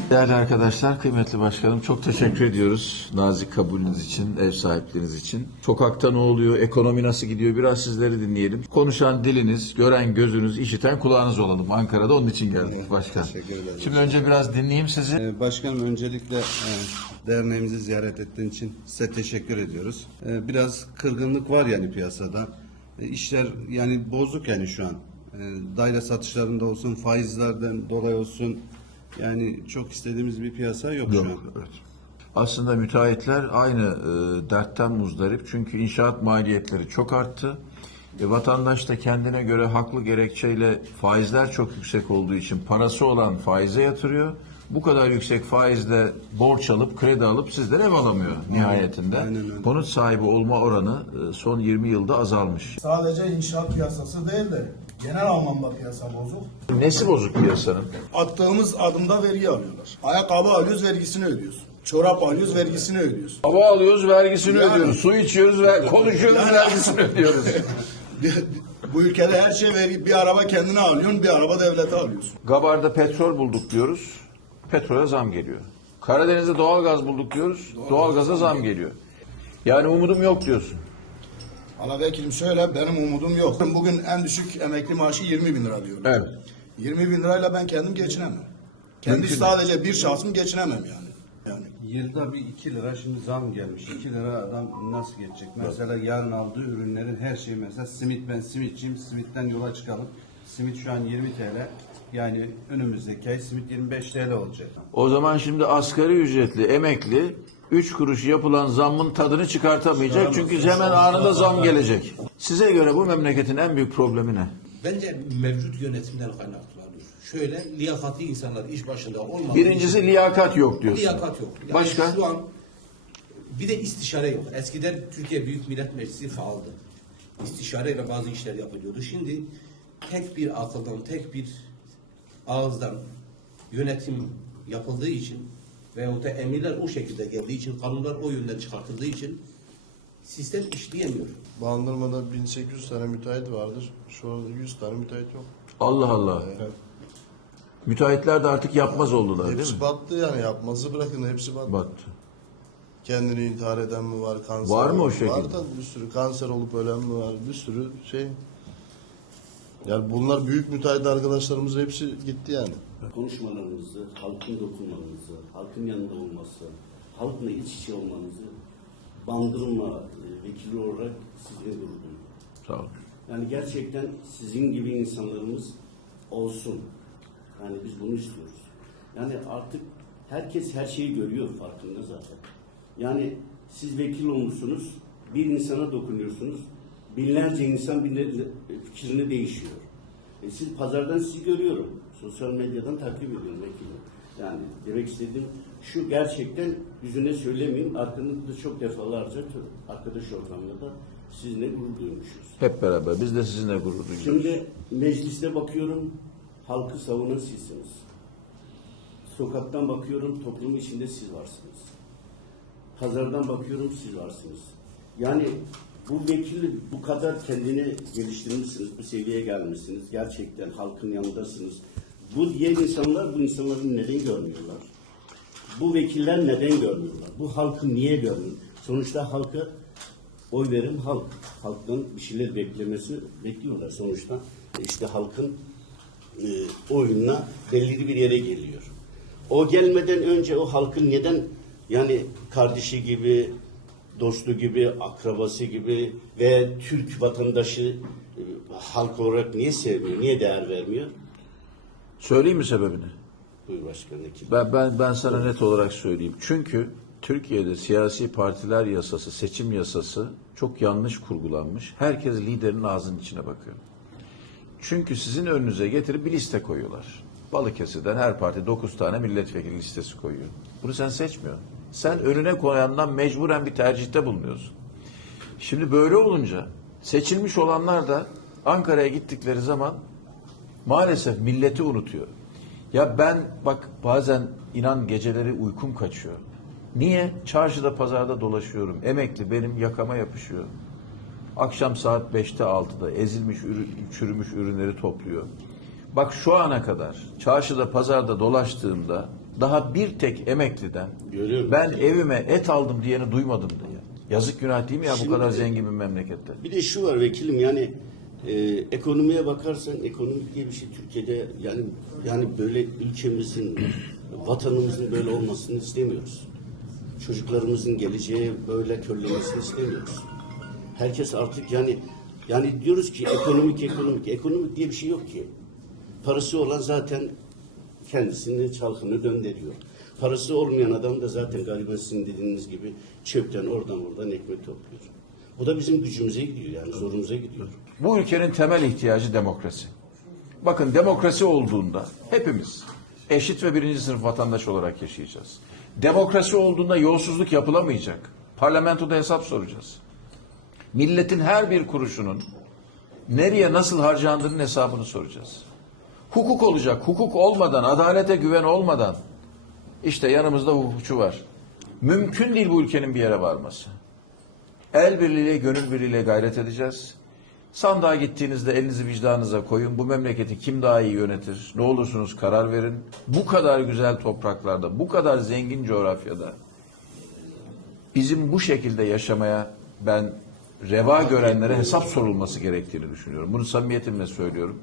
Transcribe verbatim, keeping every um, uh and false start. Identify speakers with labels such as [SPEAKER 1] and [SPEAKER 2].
[SPEAKER 1] Değerli arkadaşlar, kıymetli başkanım, çok teşekkür ediyoruz nazik kabulünüz için, ev sahipleriniz için. Sokakta ne oluyor, ekonomi nasıl gidiyor, biraz sizleri dinleyelim. Konuşan diliniz, gören gözünüz, işiten kulağınız olalım. Ankara'da onun için geldik başkan.
[SPEAKER 2] Teşekkür ederim.
[SPEAKER 1] Şimdi önce biraz dinleyeyim sizi.
[SPEAKER 2] Ee, Başkanım, öncelikle e, derneğimizi ziyaret ettiğin için size teşekkür ediyoruz. E, Biraz kırgınlık var yani piyasada. E, İşler yani bozuk yani şu an. E, Daire satışlarında olsun, faizlerden dolayı olsun. Yani çok istediğimiz bir piyasa yok,
[SPEAKER 1] Yok,
[SPEAKER 2] şu an.
[SPEAKER 1] evet. Aslında müteahhitler aynı e, dertten muzdarip. Çünkü inşaat maliyetleri çok arttı. E, vatandaş da kendine göre haklı gerekçeyle faizler çok yüksek olduğu için parası olan faize yatırıyor. Bu kadar yüksek faizle borç alıp, kredi alıp sizden ev alamıyor nihayetinde.
[SPEAKER 2] Aynen öyle.
[SPEAKER 1] Konut sahibi olma oranı e, son yirmi yılda azalmış.
[SPEAKER 3] Sadece inşaat piyasası değil de genel anlamda piyasa bozuk.
[SPEAKER 1] Nesi bozuk piyasanın?
[SPEAKER 3] Attığımız adımda vergi alıyorlar. Ayakkabı alıyoruz, vergisini ödüyoruz. Çorap alıyoruz, vergisini ödüyoruz.
[SPEAKER 1] Hava alıyoruz, vergisini
[SPEAKER 3] Yani-
[SPEAKER 1] ödüyoruz. Su içiyoruz, ver, konuşuyoruz,
[SPEAKER 3] Yani-
[SPEAKER 1] vergisini ödüyoruz.
[SPEAKER 3] Bu ülkede her şey vergi. Bir araba kendine alıyorsun, bir araba devlete alıyorsun.
[SPEAKER 1] Gabar'da petrol bulduk diyoruz. Petrole zam geliyor. Karadeniz'de doğalgaz bulduk diyoruz. Doğalgaza zam geliyor. Yani umudum yok diyorsun.
[SPEAKER 3] Valla vekilim şöyle, benim umudum yok. Bugün en düşük emekli maaşı yirmi bin lira diyorum.
[SPEAKER 1] Evet.
[SPEAKER 3] yirmi bin lirayla ben kendim geçinemem. Kendi
[SPEAKER 1] Mümkün
[SPEAKER 3] sadece bir şahsım geçinemem yani. Yani
[SPEAKER 2] Yılda bir iki lira şimdi zam gelmiş. iki lira adam nasıl geçecek? Mesela yarın aldığı ürünlerin her şeyi, mesela simit, ben simitçiyim. Simitten yola çıkalım. Simit şu an yirmi T L. Yani önümüzdeki ay simit yirmi beş T L olacak.
[SPEAKER 1] O zaman şimdi asgari ücretli, emekli üç kuruş yapılan zammın tadını çıkartamayacak. Çünkü hemen anında zam gelecek. Size göre bu memleketin en büyük problemi ne?
[SPEAKER 4] Bence mevcut yönetimden kaynaklanıyor. Şöyle, liyakatli insanlar iş başında olmadığı
[SPEAKER 1] Birincisi
[SPEAKER 4] için-
[SPEAKER 1] liyakat yok diyorsun.
[SPEAKER 4] liyakat yok. Yani
[SPEAKER 1] Başka?
[SPEAKER 4] Şu an bir de istişare yok. Eskiden Türkiye Büyük Millet Meclisi faaldı. İstişareyle bazı işler yapılıyordu. Şimdi tek bir akıldan, tek bir ağızdan yönetim yapıldığı için veyahut da emirler o şekilde geldiği için, kanunlar o yönden çıkartıldığı için sistem işleyemiyor.
[SPEAKER 5] Bandırma'da bin sekiz yüz tane müteahhit vardır. Şu an yüz tane müteahhit yok.
[SPEAKER 1] Allah Allah. Müteahhitler de artık yapmaz oldular değil
[SPEAKER 5] Hepsi
[SPEAKER 1] mi?
[SPEAKER 5] battı yani, yapması bırakın, hepsi battı.
[SPEAKER 1] Battı.
[SPEAKER 5] Kendini intihar eden mi var, kanser
[SPEAKER 1] Var mı o
[SPEAKER 5] olan-
[SPEAKER 1] şekilde?
[SPEAKER 5] Var da bir sürü kanser olup ölen mi var, bir sürü şey. Yani bunlar büyük müteahhit arkadaşlarımız hepsi gitti yani.
[SPEAKER 6] Konuşmalarınızı, halkın dokunmanızı, halkın yanında olması, halkla iç içe olmanızı Bandırma e, vekili olarak sizinle gurur duyuyorum.
[SPEAKER 1] Sağ olun.
[SPEAKER 6] Yani gerçekten sizin gibi insanlarımız olsun. Yani biz bunu istiyoruz. Yani artık herkes her şeyi görüyor, farkında zaten. Yani siz vekil olmuşsunuz, bir insana dokunuyorsunuz, binlerce insan binlerce fikrini değişiyor. E siz pazardan sizi görüyorum, sosyal medyadan takip ediyorum vekili. Yani demek istediğim şu, gerçekten yüzüne söylemeyeyim, arkanızda çok defalarca arkadaş ortamında da sizinle gurur duymuşuz.
[SPEAKER 1] Hep beraber. Biz de sizinle gurur duyuyoruz.
[SPEAKER 6] Şimdi mecliste bakıyorum, halkı savunan sizsiniz. Sokaktan bakıyorum, toplumun içinde siz varsınız. Pazardan bakıyorum, siz varsınız. Yani bu vekili bu kadar kendini geliştirmişsiniz, bu seviyeye gelmişsiniz. Gerçekten halkın yanındasınız. Bu diğer insanlar, bu insanları neden görmüyorlar? Bu vekiller neden görmüyorlar? Bu halkı niye görmüyor? Sonuçta halka oy verim halk. Halktan bir şeyler beklemesi bekliyorlar sonuçta. E İşte halkın e, oyununa belli bir yere geliyor. O gelmeden önce o halkın neden, yani kardeşi gibi, dostu gibi, akrabası gibi ve Türk vatandaşı e, halk olarak niye sevmiyor, niye değer vermiyor?
[SPEAKER 1] Söyleyeyim mi sebebini?
[SPEAKER 6] Buyur başkanım.
[SPEAKER 1] Ben, ben, ben sana net olarak söyleyeyim. Çünkü Türkiye'de siyasi partiler yasası, seçim yasası çok yanlış kurgulanmış. Herkes liderin ağzının içine bakıyor. Çünkü sizin önünüze getirip bir liste koyuyorlar. Balıkesir'den her parti dokuz tane milletvekili listesi koyuyor. Bunu sen seçmiyorsun. Sen önüne koyandan mecburen bir tercihte bulunuyorsun. Şimdi böyle olunca seçilmiş olanlar da Ankara'ya gittikleri zaman maalesef milleti unutuyor. Ya ben bak bazen inan geceleri uykum kaçıyor. Niye? Çarşıda pazarda dolaşıyorum. Emekli benim yakama yapışıyor. Akşam saat beşte altıda ezilmiş, ürün, çürümüş ürünleri topluyor. Bak şu ana kadar çarşıda pazarda dolaştığımda daha bir tek emekliden
[SPEAKER 6] Görüyorum.
[SPEAKER 1] ben evime et aldım diyeni duymadım da ya. Yazık günah değil mi ya bu
[SPEAKER 6] Şimdi
[SPEAKER 1] kadar
[SPEAKER 6] de-
[SPEAKER 1] zengin bir memlekette?
[SPEAKER 6] Bir de şu var vekilim, yani e, ekonomiye bakarsan ekonomik diye bir şey Türkiye'de, yani yani böyle ülkemizin, vatanımızın böyle olmasını istemiyoruz. Çocuklarımızın geleceği böyle körlemesini istemiyoruz. Herkes artık yani yani diyoruz ki ekonomik ekonomik ekonomik diye bir şey yok ki. Parası olan zaten kendisini çalkını döndürüyor. Parası olmayan adam da zaten galiba sizin dediğiniz gibi çöpten oradan oradan ekmek topluyor. Bu da bizim gücümüze gidiyor, yani zorumuza gidiyor.
[SPEAKER 1] Bu ülkenin temel ihtiyacı demokrasi. Bakın demokrasi olduğunda hepimiz eşit ve birinci sınıf vatandaş olarak yaşayacağız. Demokrasi olduğunda yolsuzluk yapılamayacak. Parlamentoda hesap soracağız. Milletin her bir kuruşunun nereye nasıl harcandığının hesabını soracağız. Hukuk olacak. Hukuk olmadan, adalete güven olmadan işte yanımızda hukukçu var. Mümkün değil bu ülkenin bir yere varması. El birliğiyle, gönül birliğiyle gayret edeceğiz. Sandığa gittiğinizde elinizi vicdanınıza koyun. Bu memleketi kim daha iyi yönetir? Ne olursunuz karar verin. Bu kadar güzel topraklarda, bu kadar zengin coğrafyada bizim bu şekilde yaşamaya ben reva görenlere hesap sorulması gerektiğini düşünüyorum. Bunu samimiyetimle söylüyorum.